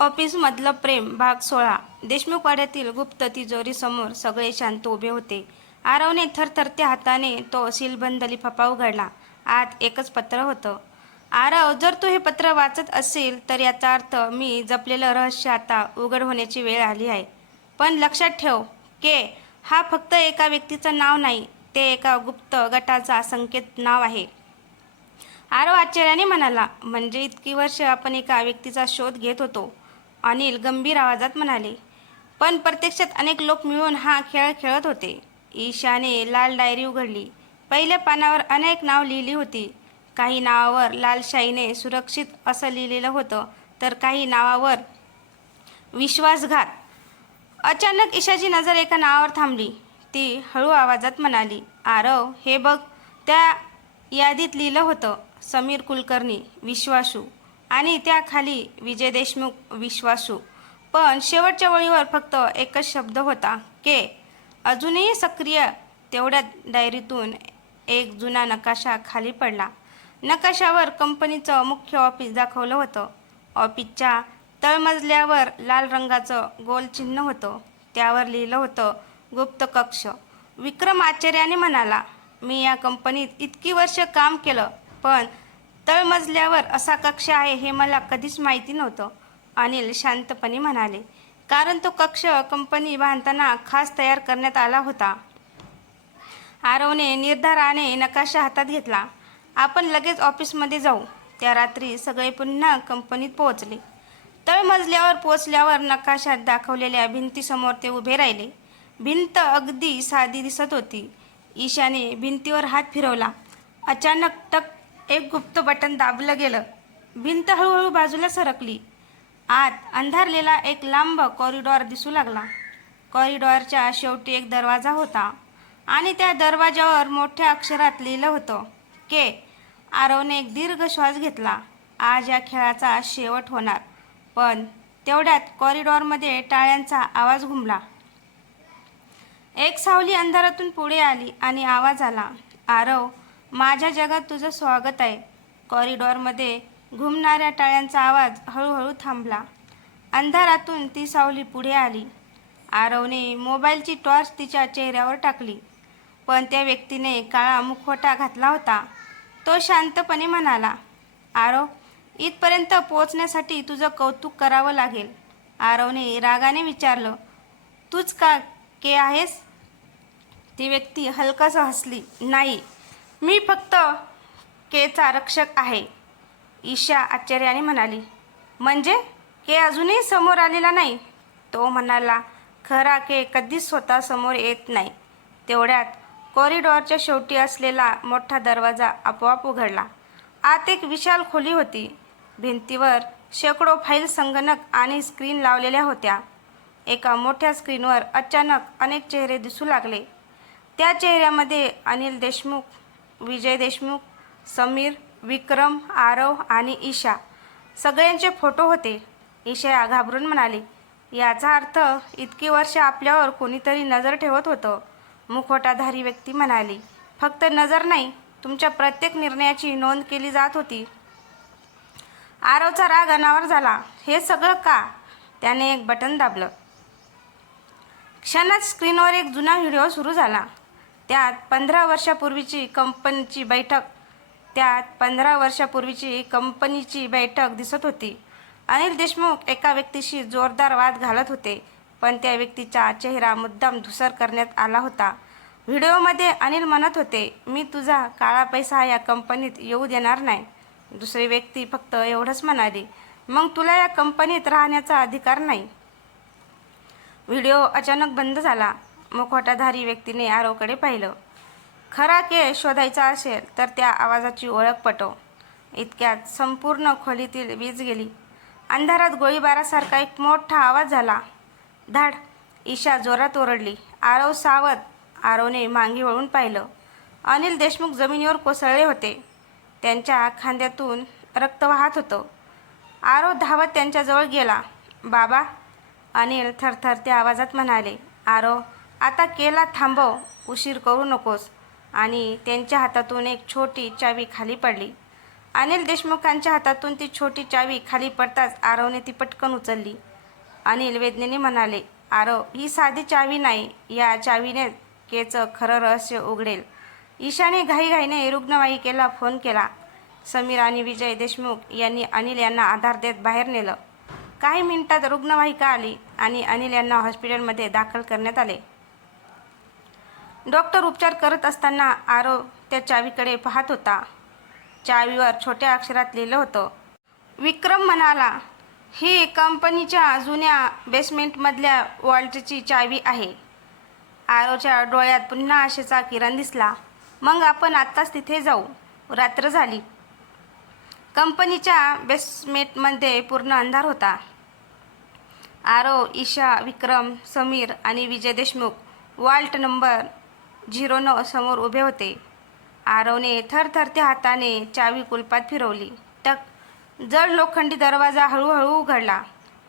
ऑफिसमधलं प्रेम भाग 16. देशमुखवाड्यातील गुप्त तिजोरीसमोर सगळे शांत उभे होते. आरवने थरथरत्या हाताने तो सीलबंद लिफाफा उघडला. आत एकच पत्र होतं. आरव, जर तू हे पत्र वाचत असेल तर याचा अर्थ मी जपलेलं रहस्य आता उघड होण्याची वेळ आली आहे. पण लक्षात ठेव, के हा फक्त एका व्यक्तीचं नाव नाही, ते एका गुप्त गटाचा संकेत नाव आहे. आरव आश्चर्याने म्हणाला, म्हणजे इतकी वर्ष आपण एका व्यक्तीचा शोध घेत होतो? अनिल गंभीर आवाजात म्हणाले, पण प्रत्यक्षात अनेक लोक मिळून हा खेळ खेळत होते. ईशाने लाल डायरी उघडली. पहिल्या पानावर अनेक नाव लिहिली होती. काही नावावर लाल शाईने सुरक्षित असं लिहिलेलं होतं, तर काही नावावर विश्वासघात. अचानक ईशाची नजर एका नावावर थांबली. ती हळू आवाजात म्हणाली, आरव, हे बघ. त्या यादीत लिहिलं होतं समीर कुलकर्णी विश्वासू आणि त्याखाली विजय देशमुख विश्वासू. पण शेवटच्या वळीवर फक्त एकच शब्द होता, के. अजूनही सक्रिय. तेवढ्यात डायरीतून एक जुना नकाशा खाली पडला. नकाशावर कंपनीचं मुख्य ऑफिस दाखवलं होतं. ऑफिसच्या तळमजल्यावर लाल रंगाचं गोल चिन्ह होतं. त्यावर लिहिलं होतं, गुप्त कक्ष. विक्रम आश्चर्याने म्हणाला, मी या कंपनीत इतकी वर्ष काम केलं, पण तळमजल्यावर असा कक्ष आहे हे मला कधीच माहिती नव्हतं. अनिल शांतपणे म्हणाले, कारण तो कक्ष कंपनी बांधताना खास तयार करण्यात आला होता. आरवने निर्धाराने नकाशा हातात घेतला. आपण लगेच ऑफिसमध्ये जाऊ. त्या रात्री सगळे पुन्हा कंपनीत पोहोचले. तळमजल्यावर पोहोचल्यावर नकाशात दाखवलेल्या भिंतीसमोर ते उभे राहिले. भिंत अगदी साधी दिसत होती. ईशाने भिंतीवर हात फिरवला. अचानक टक, एक गुप्त बटन दाबलं गेलं. भिंत हळूहळू बाजूला सरकली. आत अंधारलेला एक लांब कॉरिडॉर दिसू लागला. कॉरिडॉरच्या शेवटी एक दरवाजा होता आणि त्या दरवाजावर मोठ्या अक्षरात लिहिलं होतं, के. आरवने एक दीर्घ श्वास घेतला. आज या खेळाचा शेवट होणार. पण तेवढ्यात कॉरिडॉरमध्ये टाळ्यांचा आवाज घुमला. एक सावली अंधारातून पुढे आली आणि आवाज आला, आरव, माझ्या जगात तुझं स्वागत आहे. कॉरिडॉरमध्ये घुमणाऱ्या टाळ्यांचा आवाज हळूहळू थांबला. अंधारातून ती सावली पुढे आली. आरवने मोबाईलची टॉर्च तिच्या चेहऱ्यावर टाकली. पण त्या व्यक्तीने काळा मुखवटा घातला होता. तो शांतपणे म्हणाला, आरव, इथपर्यंत पोहोचण्यासाठी तुझं कौतुक करावं लागेल. आरवने रागाने विचारलं, तूच का के आहेस? ती व्यक्ती हलकासं हसली, नाही, मी फक्त केचा रक्षक आहे. ईशा आश्चर्याने म्हणाली, म्हणजे के अजूनही समोर आलेला नाही? तो म्हणाला, खरा के कधीच स्वतः समोर येत नाही. तेवढ्यात कॉरिडॉरच्या शेवटी असलेला मोठा दरवाजा आपोआप उघडला. आत एक विशाल खोली होती. भिंतीवर शेकडो फाईल, संगणक आणि स्क्रीन लावलेल्या होत्या. एका मोठ्या स्क्रीनवर अचानक अनेक चेहरे दिसू लागले. त्या चेहऱ्यामध्ये अनिल देशमुख, विजय देशमुख, समीर, विक्रम, आरव आणि ईशा सगळ्यांचे फोटो होते. ईशा घाबरून म्हणाली, याचा अर्थ इतकी वर्ष आपल्यावर कोणीतरी नजर ठेवत होतं. मुखवटाधारी व्यक्ती म्हणाली, फक्त नजर नाही, तुमच्या प्रत्येक निर्णयाची नोंद केली जात होती. आरवचा राग अनावर झाला. हे सगळं का? त्याने एक बटन दाबलं. क्षणात स्क्रीनवर एक जुना व्हिडिओ सुरू झाला. त्यात 15 वर्षापूर्वीची कंपनीची बैठक दिसत होती. अनिल देशमुख एका व्यक्तीशी जोरदार वाद घालत होते, पण त्या व्यक्तीचा चेहरा मुद्दाम धूसर करण्यात आला होता. व्हिडिओमध्ये अनिल म्हणत होते, मी तुझा काळा पैसा या कंपनीत येऊ देणार नाही. दुसरी व्यक्ती फक्त एवढंच म्हणाली, मग तुला या कंपनीत राहण्याचा अधिकार नाही. व्हिडिओ अचानक बंद झाला. मुखवटाधारी व्यक्तीने आरवकडे पाहिलं. खरा के शोधायचा असेल तर त्या आवाजाची ओळख पटव. इतक्यात संपूर्ण खोलीतील वीज गेली. अंधारात गोळीबारासारखा एक मोठा आवाज झाला. धाड! ईशा जोरात ओरडली, आरव सावध! आरवने मागे वळून पाहिलं. अनिल देशमुख जमिनीवर कोसळले होते. त्यांच्या खांद्यातून रक्त वाहत होतं. आरव धावत त्यांच्याजवळ गेला. बाबा! अनिल थरथरत्या आवाजात म्हणाले, आरव, आता केला थांबव, उशीर करू नकोस. आणि त्यांच्या हातातून एक छोटी चावी खाली पडली. अनिल देशमुखांच्या हातातून ती छोटी चावी खाली पडताच आरवने ती पटकन उचलली. अनिल वेदनेने म्हणाले, आरव, ही साधी चावी नाही. या चावीने केचं खरं रहस्य उघडेल. ईशाने घाईघाईने रुग्णवाहिकेला फोन केला. समीर आणि विजय देशमुख यांनी अनिल यांना आधार देत बाहेर नेलं. काही मिनिटात रुग्णवाहिका आली आणि अनिल यांना हॉस्पिटलमध्ये दाखल करण्यात आले. डॉक्टर उपचार करत असताना आरव त्या चावीकडे पाहत होता. चावीवर छोट्या अक्षरात लिहिलं होतं. विक्रम म्हणाला, ही कंपनीच्या जुन्या बेसमेंटमधल्या वॉल्टची चावी आहे. आरवच्या डोळ्यात पुन्हा आशेचा किरण दिसला. मग आपण आत्ताच तिथे जाऊ. रात्र झाली. कंपनीच्या बेसमेंटमध्ये पूर्ण अंधार होता. आरव, ईशा, विक्रम, समीर आणि विजय देशमुख वॉल्ट नंबर 09 समोर उभे होते. आरवने थरथरत्या हाताने चावी कुलपात फिरवली. टक. जड लोखंडी दरवाजा हळूहळू उघडला.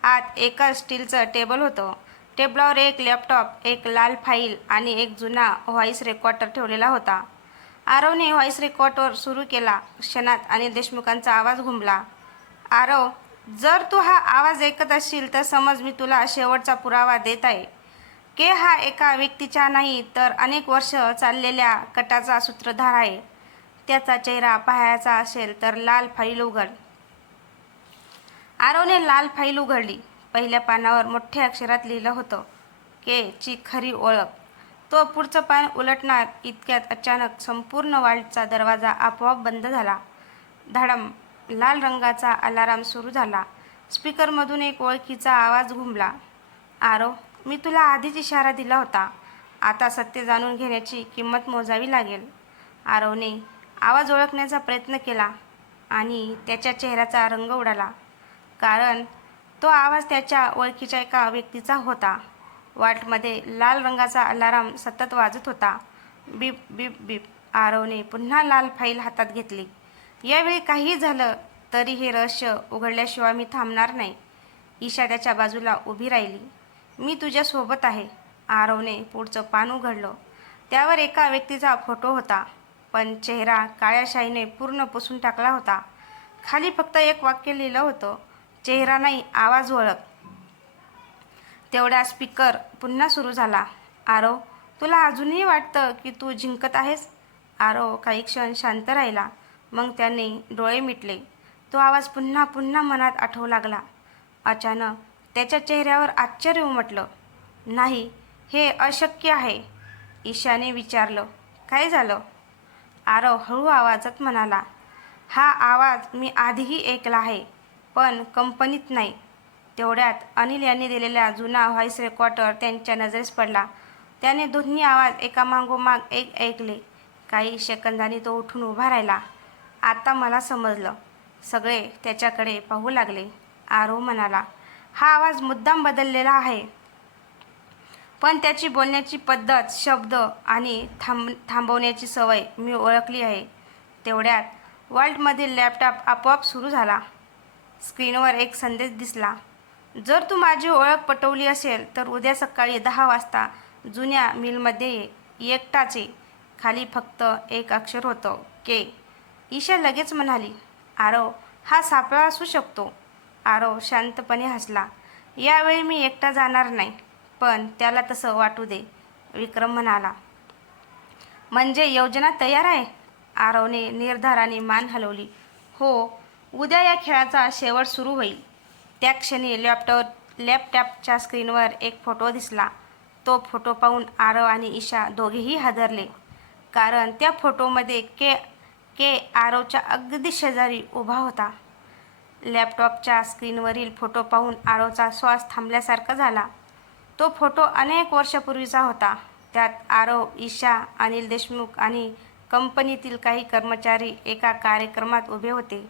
आत एकच स्टीलचं टेबल होतं. टेबलावर एक लॅपटॉप, एक लाल फाईल आणि एक जुना व्हॉइस रेकॉर्डर ठेवलेला होता. आरवने व्हॉइस रेकॉर्डर सुरू केला. क्षणात अनिल देशमुखांचा आवाज घुमला. आरव, जर तू हा आवाज ऐकत असशील तर समज मी तुला शेवटचा पुरावा देत आहे. के हा एका व्यक्तीचा नाही तर अनेक वर्ष चाललेल्या कटाचा सूत्रधार आहे. त्याचा चेहरा पाहायचा असेल तर लाल फाईल उघड. आरवने लाल फाईल उघडली. पहिल्या पानावर मोठ्या अक्षरात लिहिलं होतं, के ची खरी ओळख. तो पुढचं पान उलटणार इतक्यात अचानक संपूर्ण वॉल्टचा दरवाजा आपोआप बंद झाला. धडम. लाल रंगाचा अलाराम सुरू झाला. स्पीकरमधून एक ओळखीचा आवाज घुमला. आरव, मी तुला आधीच इशारा दिला होता. आता सत्य जाणून घेण्याची किंमत मोजावी लागेल. आरवने आवाज ओळखण्याचा प्रयत्न केला आणि त्याच्या चेहऱ्याचा रंग उडाला. कारण तो आवाज त्याच्या ओळखीच्या एका व्यक्तीचा होता. वॉल्टमध्ये लाल रंगाचा अलाराम सतत वाजत होता. बीप बीप बीप. आरवने पुन्हा लाल फाईल हातात घेतली. यावेळी काही झालं तरी हे रहस्य उघडल्याशिवाय मी थांबणार नाही. ईशा त्याच्या बाजूला उभी राहिली. मी तुझ्यासोबत आहे. आरवने पुढचं पान उघडलं. त्यावर एका व्यक्तीचा फोटो होता, पण चेहरा काळ्या शाईने पूर्ण पुसून टाकला होता. खाली फक्त एक वाक्य लिहिलं होतं, चेहरा नाही, आवाज ओळख. तेवढ्या स्पीकर पुन्हा सुरू झाला. आरव, तुला अजूनही वाटतं की तू जिंकत आहेस? आरव काही क्षण शांत राहिला. मग त्याने डोळे मिटले. तो आवाज पुन्हा पुन्हा मनात आठवू लागला. अचानक त्याच्या चेहऱ्यावर आश्चर्य उमटलं. नाही, हे अशक्य आहे. ईशाने विचारलं, काय झालं? आरव हळू आवाजात म्हणाला, हा आवाज मी आधीही ऐकला आहे, पण कंपनीत नाही. तेवढ्यात अनिल यांनी दिलेला जुना व्हॉइस रेकॉर्डर त्यांच्या नजरेस पडला. त्याने दोन्ही आवाज एकामागोमाग एक ऐकले. काही सेकंदांनी तो उठून उभा राहिला. आता मला समजलं. सगळे त्याच्याकडे पाहू लागले. आरव म्हणाला, हा आवाज मुद्दाम बदललेला आहे, पण त्याची बोलण्याची पद्धत, शब्द आणि थांबवण्याची सवय मी ओळखली आहे. तेवढ्यात वॉल्टमधील लॅपटॉप आपोआप सुरू झाला. स्क्रीनवर एक संदेश दिसला. जर तू माझी ओळख पटवली असेल तर उद्या सकाळी 10 वाजता जुन्या मिलमध्ये ये. एकटाच ये. खाली फक्त एक अक्षर होतं, के. ईशा लगेच म्हणाली, आरव, हा सापळा असू शकतो. आरव शांतपणे हसला. यावेळी मी एकटा जाणार नाही, पण त्याला तसं वाटू दे. विक्रम म्हणाला, म्हणजे योजना तयार आहे? आरवने निर्धाराने मान हलवली. हो, उद्या या खेळाचा शेवट सुरू होईल. त्या क्षणी लॅपटॉपच्या स्क्रीनवर एक फोटो दिसला. तो फोटो पाहून आरव आणि ईशा दोघेही हादरले. कारण त्या फोटोमध्ये के आरवच्या अगदी शेजारी उभा होता. लॅपटॉपच्या स्क्रीनवरील फोटो पाहून आरवचा श्वास थांबल्यासारखा झाला. तो फोटो अनेक वर्षापूर्वीचा होता. त्यात आरव, ईशा, अनिल देशमुख आणि कंपनीतील काही कर्मचारी एका कार्यक्रमात उभे होते.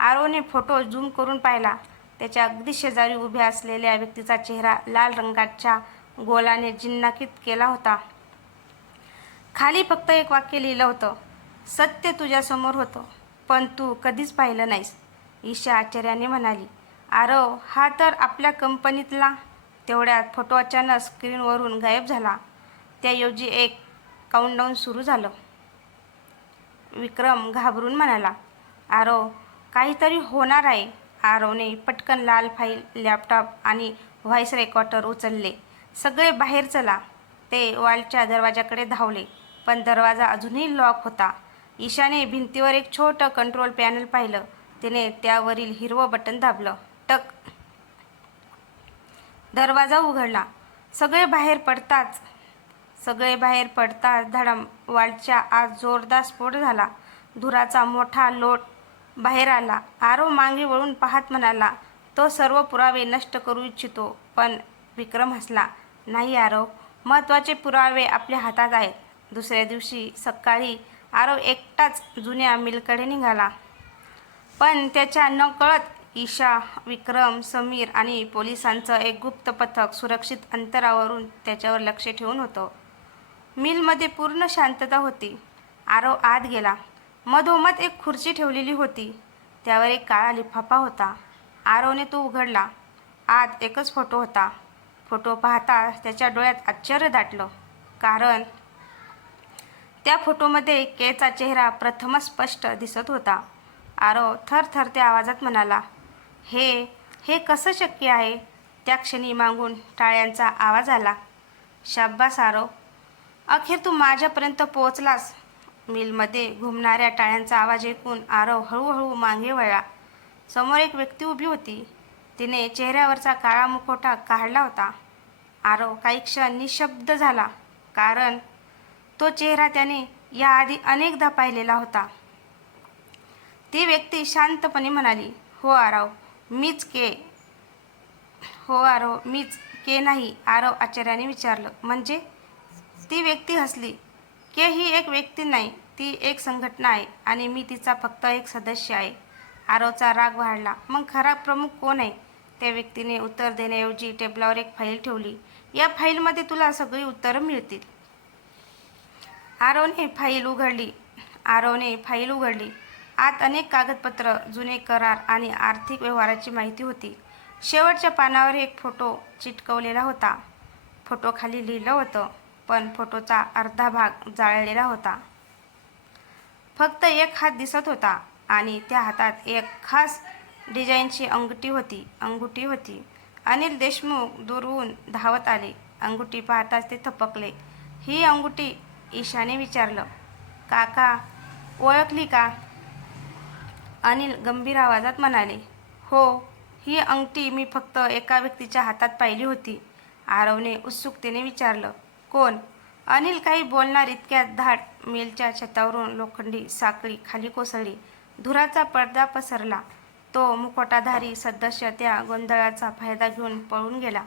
आरवने फोटो झूम करून पाहिला. त्याच्या अगदी शेजारी उभ्या असलेल्या व्यक्तीचा चेहरा लाल रंगाच्या गोलाने चिन्हांकित केला होता. खाली फक्त एक वाक्य लिहिलं होतं, सत्य तुझ्यासमोर होतं, पण तू कधीच पाहिलं नाहीस. ईशा आश्चर्याने म्हणाली, आरव, हा तर आपल्या कंपनीतला. तेवढ्यात फोटो अचानक स्क्रीनवरून गायब झाला. त्याऐवजी एक काउंटडाऊन सुरू झालं. विक्रम घाबरून म्हणाला, आरव, काहीतरी होणार आहे. आरवने पटकन लाल फाईल, लॅपटॉप आणि व्हॉइस रेकॉर्डर उचलले. सगळे बाहेर चला. ते वॉलच्या दरवाजाकडे धावले, पण दरवाजा अजूनही लॉक होता. ईशाने भिंतीवर एक छोटं कंट्रोल पॅनल पाहिलं. तिने त्यावरील हिरवं बटन दाबलं. टक. दरवाजा उघडला. सगळे बाहेर पडताच धडम, वॉलच्या आत जोरदार स्फोट झाला. धुराचा मोठा लोट बाहेर आला. आरव मागे वळून पाहत म्हणाला, तो सर्व पुरावे नष्ट करू इच्छितो. पण विक्रम हसला. नाही आरव, महत्त्वाचे पुरावे आपल्या हातात आहेत. दुसऱ्या दिवशी सकाळी आरव एकटाच जुन्या मिलकडे निघाला. पण त्याच्या नकळत ईशा, विक्रम, समीर आणि पोलिसांचं एक गुप्त पथक सुरक्षित अंतरावरून त्याच्यावर लक्ष ठेवून होतं. मिलमध्ये पूर्ण शांतता होती. आरव आत गेला. मधोमध एक खुर्ची ठेवलेली होती. त्यावर एक काळा लिफाफा होता. आरवने तो उघडला. आत एकच फोटो होता. फोटो पाहता त्याच्या डोळ्यात आश्चर्य दाटलं, कारण त्या फोटोमध्ये केचा चेहरा प्रथमच स्पष्ट दिसत होता. आरव थरथरत्या आवाजात म्हणाला, हे कसं शक्य आहे? त्या क्षणी मागून टाळ्यांचा आवाज आला. शाब्बास आरव, अखेर तू माझ्यापर्यंत पोहोचलास. मिलमध्ये घुमणाऱ्या टाळ्यांचा आवाज ऐकून आरव हळूहळू मागे वळला. समोर एक व्यक्ती उभी होती. तिने चेहऱ्यावरचा काळा मुखवटा काढला होता. आरव काही क्षण निशब्द झाला, कारण तो चेहरा त्याने याआधी अनेकदा पाहिलेला होता. ती व्यक्ती शांतपणे म्हणाली, हो आरव, मीच के नाही. आरव आश्चर्याने विचारलं, म्हणजे? ती व्यक्ती हसली. के ही एक व्यक्ती नाही, ती एक संघटना आहे आणि मी तिचा फक्त एक सदस्य आहे. आरवचा राग वाढला. मग खरा प्रमुख कोण आहे? त्या व्यक्तीने उत्तर देण्याऐवजी टेबलावर एक फाईल ठेवली. या फाईलमध्ये तुला सगळी उत्तरं मिळतील. आरवने फाईल उघडली. आत अनेक कागदपत्र, जुने करार आणि आर्थिक व्यवहाराची माहिती होती. शेवटच्या पानावर एक फोटो चिटकवलेला होता. फोटोखाली लिहिलं होतं, पण फोटोचा अर्धा भाग जाळलेला होता. फक्त एक हात दिसत होता आणि त्या हातात एक खास डिझाईनची अंगठी होती. अनिल देशमुख दूरहून धावत आले. अंगठी पाहताच ते थपकले. ही अंगठी? ईशाने विचारलं. काका, ओळखली का? अनिल गंभीर आवाजात म्हणाले, हो, ही अंगठी मी फक्त एका व्यक्तीच्या हातात पाहिली होती. आरवने उत्सुकतेने विचारलं, कोण? अनिल काही बोलणार इतक्यात धाड मिलच्या छतावरून लोखंडी साखळी खाली कोसळली. धुराचा पडदा पसरला. तो मुखवटाधारी सदस्य त्या गोंधळाचा फायदा घेऊन पळून गेला.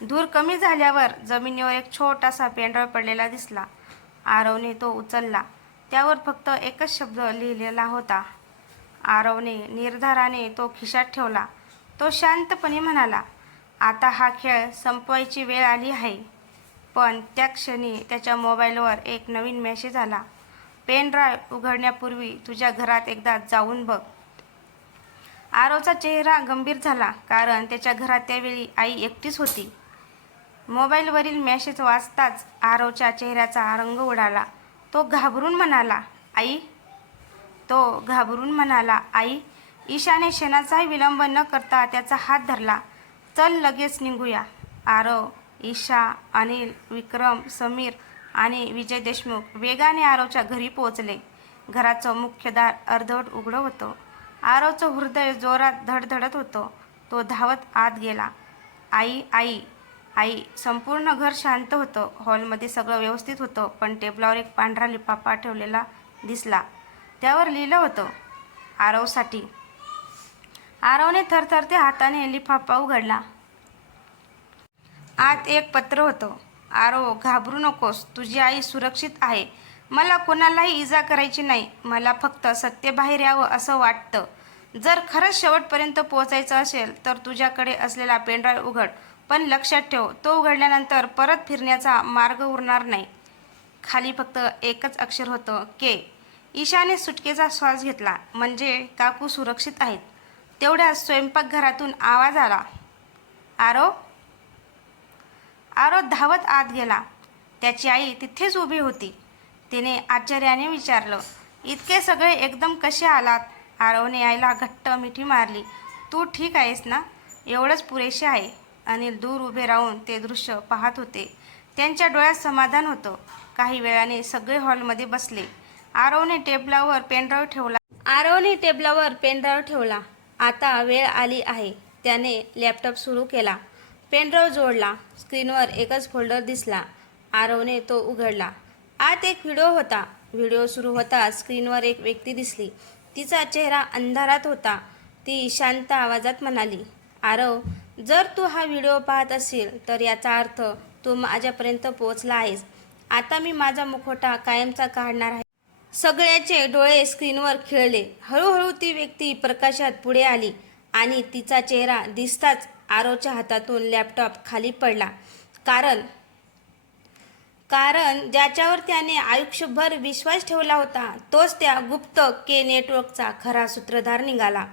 धूर कमी झाल्यावर जमिनीवर एक छोटासा पेंढाळ पडलेला दिसला. आरवने तो उचलला. त्यावर फक्त एकच शब्द लिहिलेला होता. आरवने निर्धाराने तो खिशात ठेवला. तो शांतपणे म्हणाला, आता हा खेळ संपवायची वेळ आली आहे. पण त्या क्षणी त्याच्या मोबाईलवर एक नवीन मेसेज आला. पेन ड्राईव्ह उघडण्यापूर्वी तुझ्या घरात एकदा जाऊन बघ. आरवचा चेहरा गंभीर झाला, कारण त्याच्या घरात त्यावेळी आई एकटीच होती. मोबाईलवरील मेसेज वाचताच आरवच्या चेहऱ्याचा रंग उडाला. तो घाबरून म्हणाला, आई. ईशाने क्षणाचाही विलंब न करता त्याचा हात धरला. चल, लगेच निघूया. आरव, ईशा, अनिल, विक्रम, समीर आणि विजय देशमुख वेगाने आरवच्या घरी पोहोचले. घराचं मुख्य दार अर्धवट उघडं होतं. आरवचं हृदय जोरात धडधडत होतं. तो धावत आत गेला. आई. संपूर्ण घर शांत होतं. हॉलमध्ये सगळं व्यवस्थित होतं, पण टेबलावर एक पांढरा लिफाफा ठेवलेला दिसला. त्यावर लिहिलं होतं, आरवसाठी. आरवने थरथरत्या हाताने लिफाफा उघडला. आत एक पत्र होतं. आरव, घाबरू नकोस. तुझी आई सुरक्षित आहे. मला कोणालाही इजा करायची नाही. मला फक्त सत्य बाहेर यावं असं वाटतं. जर खरंच शेवटपर्यंत पोहोचायचं असेल तर तुझ्याकडे असलेला पेनड्राईव्ह उघड. पण लक्षात ठेव, तो उघडल्यानंतर परत फिरण्याचा मार्ग उरणार नाही. खाली फक्त एकच अक्षर होतं, के. ईशाने सुटकेचा श्वास घेतला. म्हणजे काकू सुरक्षित आहेत. तेवढ्या स्वयंपाकघरातून आवाज आला, आरव. आरव धावत आत गेला. त्याची आई तिथेच उभी होती. तिने आश्चर्याने विचारलं, इतके सगळे एकदम कसे आलात? आरवने आईला घट्ट मिठी मारली. तू ठीक आहेस ना? एवढंच पुरेसे आहे. अनिल दूर उभे राहून ते दृश्य पाहत होते. त्यांच्या डोळ्यात समाधान होतं. काही वेळाने सगळे हॉलमध्ये बसले. आरवने टेबलावर पेनड्राईव्ह ठेवला. आता वेळ आली आहे. त्याने लॅपटॉप सुरू केला. पेनड्राईव्ह जोडला. स्क्रीनवर एकच फोल्डर दिसला. आरवने तो उघडला. आत एक व्हिडिओ होता. व्हिडिओ सुरू होताच स्क्रीनवर एक व्यक्ती दिसली. तिचा चेहरा अंधारात होता. ती शांत आवाजात म्हणाली, आरव, जर तू हा व्हिडिओ पाहत असेल तर याचा अर्थ तू माझ्यापर्यंत पोहोचला आहेस. आता मी माझा मुखवटा कायमचा काढणार आहे. सगळ्याचे डोळे स्क्रीनवर खिळले. हळूहळू ती व्यक्ती प्रकाशात पुढे आली आणि तिचा चेहरा दिसताच आरवच्या हातातून लॅपटॉप खाली पडला. कारण ज्याच्यावर त्याने आयुष्यभर विश्वास ठेवला होता तोच त्या गुप्त के नेटवर्कचा खरा सूत्रधार निघाला.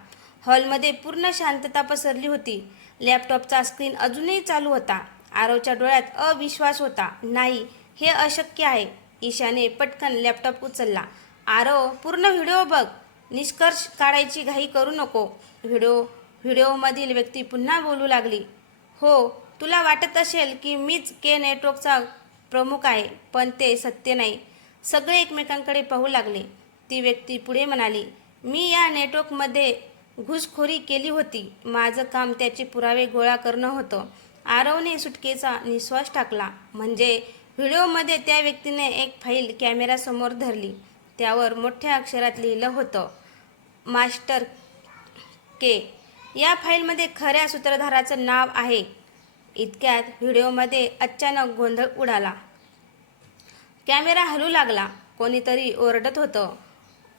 हॉलमध्ये पूर्ण शांतता पसरली होती. लॅपटॉपचा स्क्रीन अजूनही चालू होता. आरवच्या डोळ्यात अविश्वास होता. नाही, हे अशक्य आहे. ईशाने पटकन लॅपटॉप उचलला. आरव, पूर्ण व्हिडिओ बघ. निष्कर्ष काढायची घाई करू नको. व्हिडिओमधील व्यक्ती पुन्हा बोलू लागली. हो, तुला वाटत असेल की मीच के नेटवर्कचा प्रमुख आहे, पण ते सत्य नाही. सगळे एकमेकांकडे पाहू लागले. ती व्यक्ती पुढे म्हणाली, मी या नेटवर्कमध्ये घुसखोरी केली होती. माझं काम त्याचे पुरावे गोळा करणं होतं. आरवने सुटकेचा निश्वास टाकला. म्हणजे व्हिडिओमध्ये त्या व्यक्तीने एक फाईल कॅमेऱ्यासमोर धरली. त्यावर मोठ्या अक्षरात लिहिलं होतं, मास्टर के. या फाईलमध्ये खऱ्या सूत्रधाराचं नाव आहे. इतक्यात व्हिडिओमध्ये अचानक गोंधळ उडाला. कॅमेरा हलू लागला. कोणीतरी ओरडत होतं,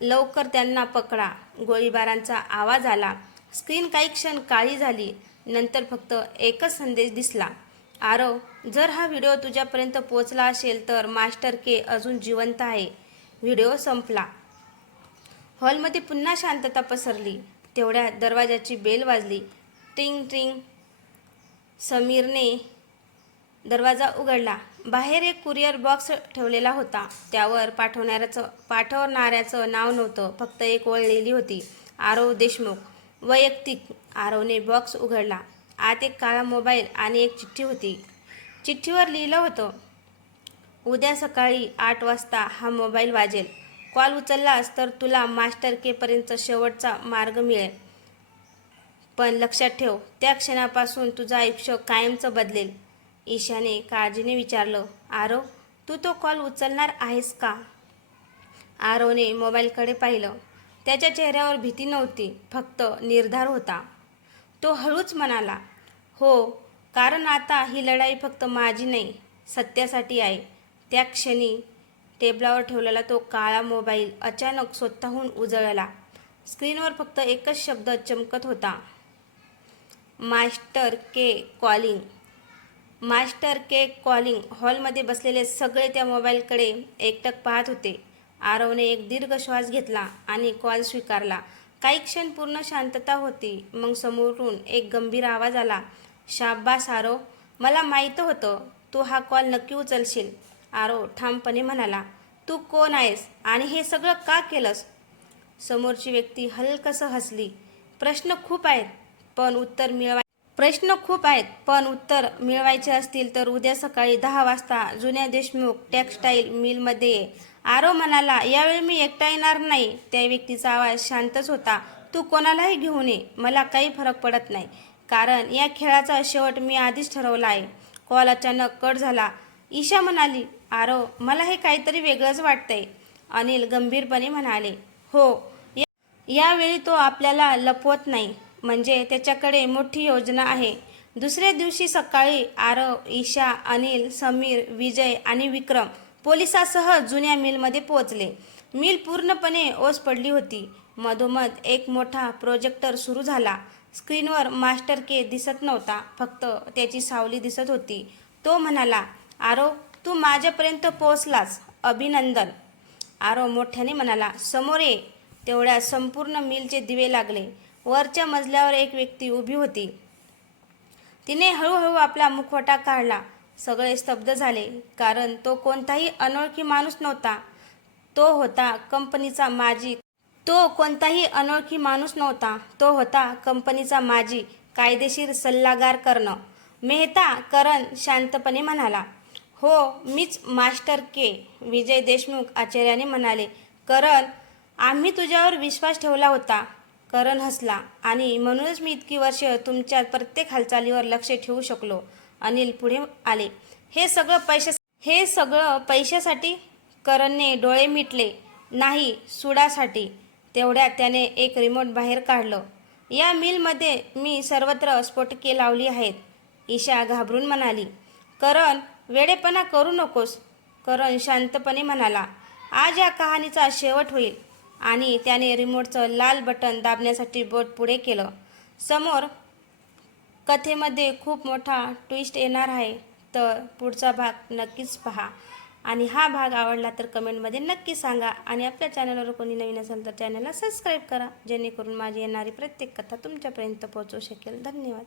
लवकर त्यांना पकडा. गोळीबारांचा आवाज आला. स्क्रीन काही क्षण काळी झाली. नंतर फक्त एकच संदेश दिसला, आरव, जर हा व्हिडिओ तुझ्यापर्यंत पोहोचला असेल तर मास्टर के अजून जिवंत आहे. व्हिडिओ संपला. हॉलमध्ये पुन्हा शांतता पसरली. तेवढ्यात दरवाजाची बेल वाजली. टिंग टिंग. समीरने दरवाजा उघडला. बाहेर एक कुरिअर बॉक्स ठेवलेला होता. त्यावर पाठवणाऱ्याचं नाव नव्हतं. फक्त एक ओळ लिहिली होती, आरव देशमुख, वैयक्तिक. आरवने बॉक्स उघडला. आत एक काळा मोबाईल आणि एक चिठ्ठी होती. चिठ्ठीवर लिहिलं होतं, उद्या सकाळी 8 वाजता हा मोबाईल वाजेल. कॉल उचललास तर तुला मास्टर के पर्यंत शेवटचा मार्ग मिळेल. पण लक्षात ठेव, त्या क्षणापासून तुझं आयुष्य कायमचं बदलेल. ईशाने काळजीने विचारलं, आरव, तू तो कॉल उचलणार आहेस का? आरवने मोबाईलकडे पाहिलं. त्याच्या चेहऱ्यावर भीती नव्हती, फक्त निर्धार होता. तो हळूच म्हणाला, हो, कारण आता ही लढाई फक्त माझी नाही, सत्यासाठी आहे. त्या क्षणी टेबलावर ठेवलेला तो काळा मोबाईल अचानक स्वतःहून उजळला. स्क्रीनवर फक्त एकच शब्द चमकत होता, मास्टर के कॉलिंग. मास्टर के कॉलिंग. हॉलमध्ये बसलेले सगळे त्या मोबाईलकडे एकटक पाहत होते. आरवने एक दीर्घ श्वास घेतला आणि कॉल स्वीकारला. काही क्षण पूर्ण शांतता होती. मग समोरून एक गंभीर आवाज आला, शाब्बास आरव, मला माहीत होतं तू हा कॉल नक्की उचलशील. आरव ठामपणे म्हणाला, तू कोण आहेस आणि हे सगळं का केलंस? समोरची व्यक्ती हलकसं हसली. प्रश्न खूप आहेत, पण उत्तर मिळवायचे असतील तर उद्या सकाळी 10 वाजता जुन्या देशमुख टेक्सटाईल मिलमध्ये ये. आरव म्हणाला, यावेळी मी एकटा येणार नाही. त्या व्यक्तीचा आवाज शांतच होता. तू कोणालाही घेऊन ये, मला काही फरक पडत नाही, कारण या खेळाचा शेवट मी आधीच ठरवला आहे. कॉल अचानक कट झाला. ईशा म्हणाली, आरव, मला हे काहीतरी वेगळंच वाटतंय. अनिल गंभीरपणे म्हणाले, हो, यावेळी तो आपल्याला लपवत नाही. म्हणजे त्याच्याकडे मोठी योजना आहे. दुसऱ्या दिवशी सकाळी आरव, ईशा, अनिल, समीर, विजय आणि विक्रम पोलिसासह जुन्या मिलमध्ये पोहोचले. मिल पूर्णपणे ओस पडली होती. मधोमध एक मोठा प्रोजेक्टर सुरू झाला. स्क्रीनवर मास्टर के दिसत नव्हता, फक्त त्याची सावली दिसत होती. तो म्हणाला, आरव, तू माझ्यापर्यंत पोहोचलास, अभिनंदन. आरव मोठ्याने म्हणाला, समोर ये. तेवढ्यात संपूर्ण मिलचे दिवे लागले. वरच्या मजल्यावर एक व्यक्ती उभी होती. तिने हळूहळू आपला मुखवटा काढला. सगळे स्तब्ध झाले, कारण तो कोणताही अनोळखी माणूस नव्हता. तो होता कंपनीचा माजी तो कोणताही अनोळखी माणूस नव्हता. तो होता कंपनीचा माजी कायदेशीर सल्लागार कर्ण मेहता. करण शांतपणे म्हणाला, हो, मीच मास्टर के. विजय देशमुख आश्चर्याने म्हणाले, करण, आम्ही तुझ्यावर विश्वास ठेवला होता. करण हसला, आणि म्हणूनच मी इतकी वर्ष तुमच्या प्रत्येक हालचालीवर लक्ष ठेवू शकलो. अनिल पुढे आले, हे सगळं पैशासाठी? करणने डोळे मिटले, नाही, सुडासाठी. तेवढ्यात त्याने एक रिमोट बाहेर काढलं. या मिलमध्ये मी सर्वत्र स्फोटके लावली आहेत, ईशा घाबरून म्हणाली. करण, वेडेपणा करू नकोस. करण शांतपणे म्हणाला, आज या कहाणीचा शेवट होईल. आणि त्याने रिमोटचं लाल बटन दाबण्यासाठी बोट पुढे केलं. समोर कथेमध्ये खूप मोठा ट्विस्ट येणार आहे, तर पुढचा भाग नक्कीच पहा. आणि हा भाग आवडला तर कमेंटमध्ये नक्की सांगा. आणि आपल्या चॅनलवर कोणी नवीन असेल तर चॅनलला सबस्क्राईब करा, जेणेकरून माझी येणारी प्रत्येक कथा तुमच्यापर्यंत पोहोचू शकेल. धन्यवाद.